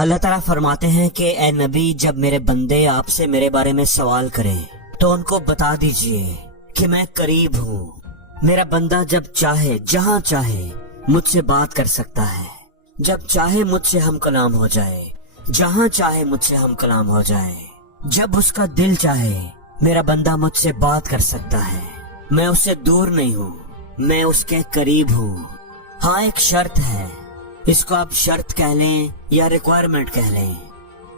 اللہ تعالیٰ فرماتے ہیں کہ اے نبی، جب میرے بندے آپ سے میرے بارے میں سوال کریں تو ان کو بتا دیجئے کہ میں قریب ہوں۔ میرا بندہ جب چاہے جہاں چاہے مجھ سے بات کر سکتا ہے، جب چاہے مجھ سے ہم کلام ہو جائے، جہاں چاہے مجھ سے ہم کلام ہو جائے، جب اس کا دل چاہے میرا بندہ مجھ سے بات کر سکتا ہے۔ میں اس سے دور نہیں ہوں، میں اس کے قریب ہوں۔ ہاں، ایک شرط ہے، اس کو آپ شرط کہہ لیں یا ریکوائرمنٹ کہہ لیں۔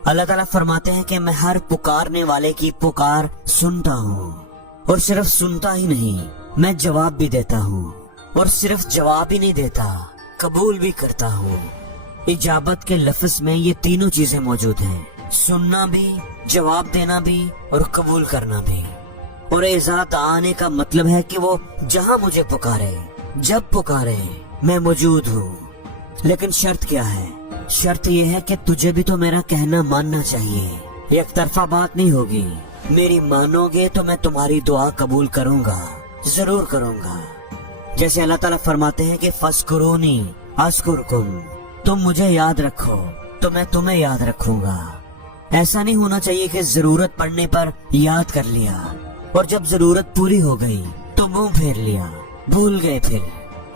اللہ تعالیٰ فرماتے ہیں کہ میں ہر پکارنے والے کی پکار سنتا ہوں، اور صرف سنتا ہی نہیں، میں جواب بھی دیتا ہوں، اور صرف جواب ہی نہیں دیتا، قبول بھی کرتا ہوں۔ اجابت کے لفظ میں یہ تینوں چیزیں موجود ہیں، سننا بھی، جواب دینا بھی، اور قبول کرنا بھی۔ اور اذا آنے کا مطلب ہے کہ وہ جہاں مجھے پکارے، جب پکارے، میں موجود ہوں۔ لیکن شرط کیا ہے؟ شرط یہ ہے کہ تجھے بھی تو میرا کہنا ماننا چاہیے، ایک طرفہ بات نہیں ہوگی۔ میری مانو گے تو میں تمہاری دعا قبول کروں گا، ضرور کروں گا۔ جیسے اللہ تعالیٰ فرماتے ہیں کہ فَاذْكُرُونِی أَذْكُرْكُمْ، تم مجھے یاد رکھو تو میں تمہیں یاد رکھوں گا۔ ایسا نہیں ہونا چاہیے کہ ضرورت پڑنے پر یاد کر لیا اور جب ضرورت پوری ہو گئی تو منہ پھیر لیا، بھول گئے، پھر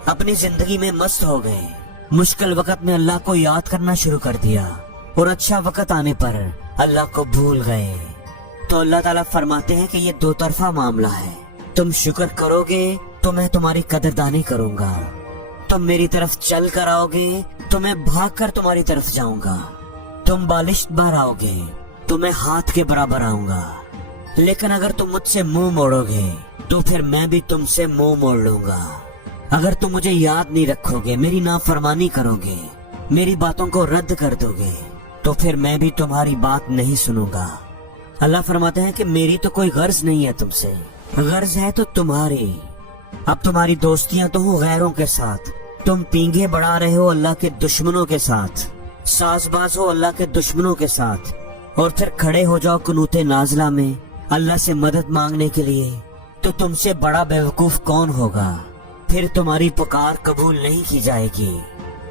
اپنی زندگی میں مست ہو گئے، مشکل وقت میں اللہ کو یاد کرنا شروع کر دیا اور اچھا وقت آنے پر اللہ کو بھول گئے۔ تو اللہ تعالیٰ فرماتے ہیں کہ یہ دو طرفہ معاملہ ہے، تم شکر کرو گے تو میں تمہاری قدردانی کروں گا، تم میری طرف چل کر آؤ گے تو میں بھاگ کر تمہاری طرف جاؤں گا، تم بالشت بار آؤ گے تو میں ہاتھ کے برابر آؤں گا، لیکن اگر تم مجھ سے منہ موڑو گے تو پھر میں بھی تم سے منہ موڑ لوں گا۔ اگر تم مجھے یاد نہیں رکھو گے، میری نافرمانی کرو گے، میری باتوں کو رد کر دو گے، تو پھر میں بھی تمہاری بات نہیں سنوں گا۔ اللہ فرماتے ہیں کہ میری تو کوئی غرض نہیں ہے تم سے، غرض ہے تو تمہاری۔ اب تمہاری دوستیاں تو ہوں غیروں کے ساتھ، تم پینگے بڑھا رہے ہو اللہ کے دشمنوں کے ساتھ، ساز باز ہو اللہ کے دشمنوں کے ساتھ، اور پھر کھڑے ہو جاؤ قنوت نازلہ میں اللہ سے مدد مانگنے کے لیے، تو تم سے بڑا بیوقوف کون ہوگا؟ پھر تمہاری پکار قبول نہیں کی جائے گی۔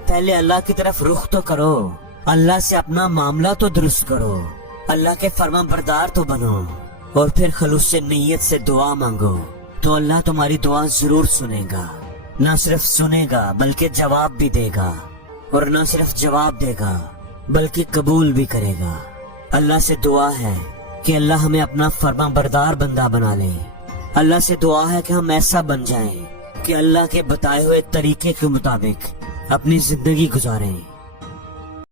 پہلے اللہ کی طرف رخ تو کرو، اللہ سے اپنا معاملہ تو درست کرو، اللہ کے فرما بردار تو بنو، اور پھر خلوص سے نیت سے دعا مانگو، تو اللہ تمہاری دعا ضرور سنے گا۔ نہ صرف سنے گا بلکہ جواب بھی دے گا، اور نہ صرف جواب دے گا بلکہ قبول بھی کرے گا۔ اللہ سے دعا ہے کہ اللہ ہمیں اپنا فرما بردار بندہ بنا لے۔ اللہ سے دعا ہے کہ ہم ایسا بن جائیں کہ اللہ کے بتائے ہوئے طریقے کے مطابق اپنی زندگی گزاریں۔